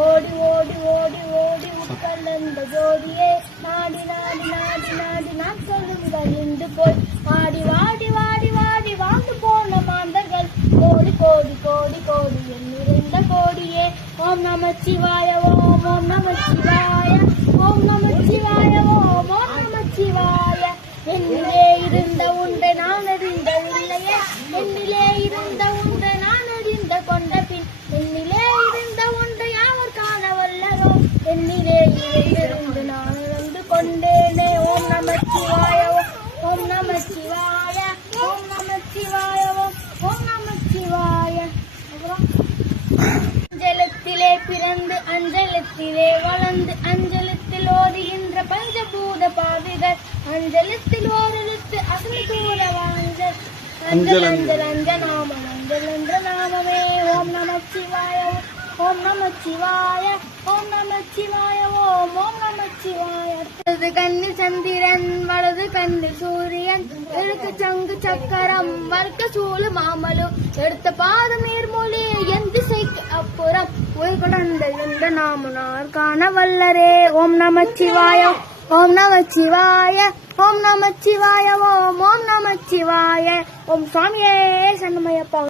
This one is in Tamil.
ஓடி ஓடி ஓடி ஓடி உட்கலந்த ஜோதியே நாடி நாடி நாடி நாடி நான் சொல்லுங்கள் நின்று போய் ஆடி வாடி வாடி வாடி வாழ்ந்து போன மாந்தர்கள் கோடி கோடி கோடி கோடி எண்ணிருந்த கோடியே ஓம் நமச்சிவாய ஓம் ஓம் நமச்சிவாய ஓம் நமச்சிவாய ஓம் ஓம் நமச்சிவாய என்னிலே இருந்த உண்டை நான் அறிந்தவில்லையே என்னிலே இருந்த உண்டை நான் அறிந்த கொண்ட பின் என்னிலே இருந்த உண்டை யாவர் காண வல்லரோ என்னிலே இருந்து நான் இருந்து கொண்டேனே ஓம் நமச்சிவாய ஓம் நமச்சிவாய ஓம் நமச்சிவாய ஓம் நமச்சிவாய. அஞ்சலத்திலே பிறந்து அஞ்சலத்திலே வளர்ந்து அஞ்சலத்தில் ஓதுகின்ற பஞ்சபூத பாவிகள் அஞ்சலத்தில் ஓரெழுத்து அசல் தூர வாஞ்சல் அஞ்சல் அஞ்சல் அஞ்சநாமம் அஞ்சல் என்ற நாமமே ஓம் நமச்சிவாய ஓம் நமச்சிவாய ஓம் நமச்சிவாய ஓம் ஓம் நமச்சிவாய. இடது கண்ணில் சந்திரன் வலது கண்ணில் சூரியன் எழுத்து சங்கு சக்கரம் வர்க்க சூழு மாமலு எடுத்த பாதம் நீர்மொழி என் திசைக்கு அப்புறம் உயிர்கொண்ட என்ற நாமனார் காண வல்லரே ஓம் நமச்சிவாய ஓம் நமச்சிவாய ஓம் நமச்சிவாய ஓம் ஓம் நமச்சிவாய. ஓம் சுவாமியே சரணமையப்பா.